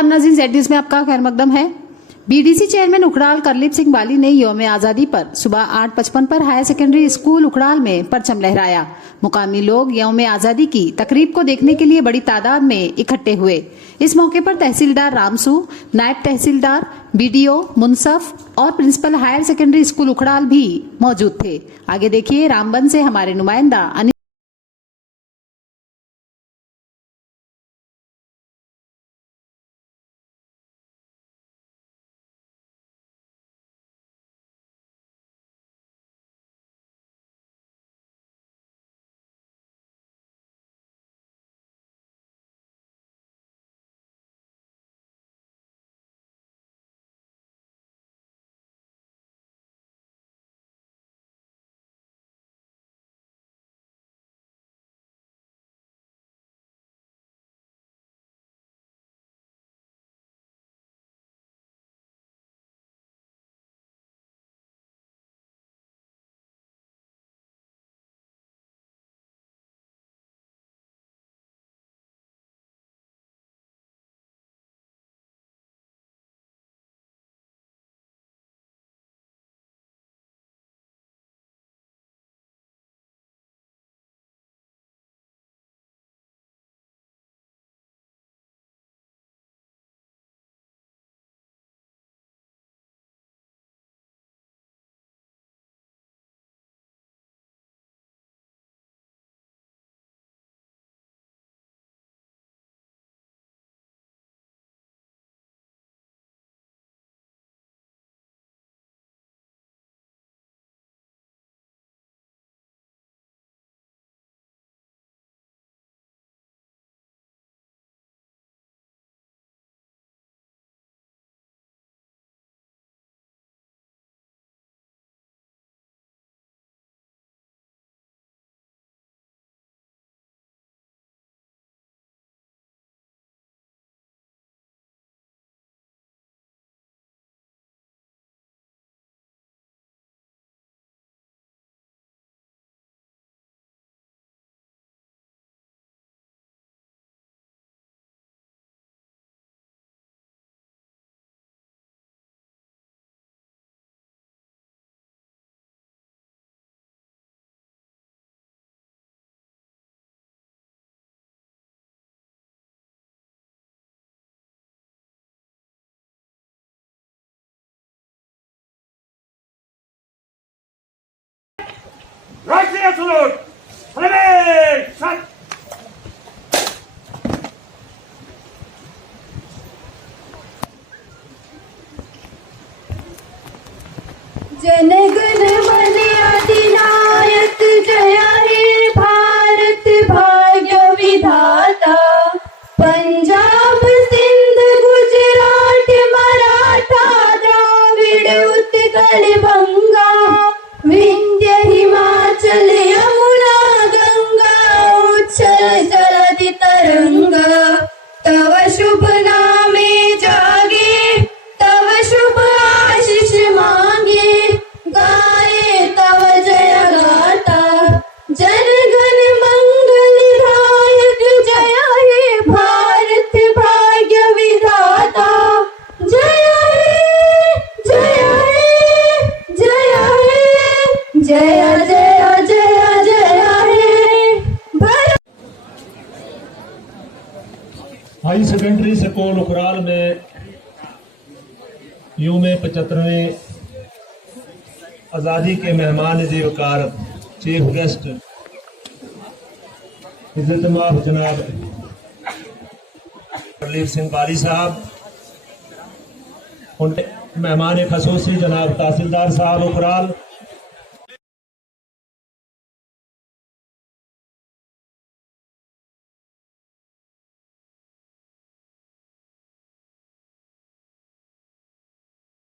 आदाब नाज़रीन, Z news में आपका खैर मकदम है। बीडीसी चेयरमैन उखड़ाल करलीप सिंह बाली ने यौम आज़ादी पर सुबह 8:55 पर हायर सेकेंडरी स्कूल उखड़ाल में परचम लहराया। मुकामी लोग यौम आज़ादी की तकरीब को देखने के लिए बड़ी तादाद में इकट्ठे हुए। इस मौके पर तहसीलदार रामसू, नायब तहसीलदार, बीडीओ, मुंसफ और प्रिंसिपल हायर सेकेंडरी स्कूल उखड़ाल भी मौजूद थे। आगे देखिए रामबन से हमारे नुमाइंदा राष्ट्रीय सलूट हमेशा जनगण मन अधिनायक जय हे भारत भाग्य विधाता। पंजाब सिंध गुजरात मराठा द्राविड उत्कल बंगा विंध्य हिमाचल यमुना गंगा उच्छल जलधि तरंग। तव शुभ नामे जागे तव शुभ आशीष मांगे गाए तव जय गाथा। जनगण मंगल दायक जय हे भारत भाग्य विधाता। जय हे जय हे जय हे जय जय जय जय हे Bharat. High secondary school Ukhral में यूं में 75वें आज़ादी के मेहमान ज़ीवकार चीफ गेस्ट इज़्ज़त माफ़ जनाब करलीप सिंह बाली साहब, उनके मेहमान खसूसी जनाब तहसीलदार साहब उखराल,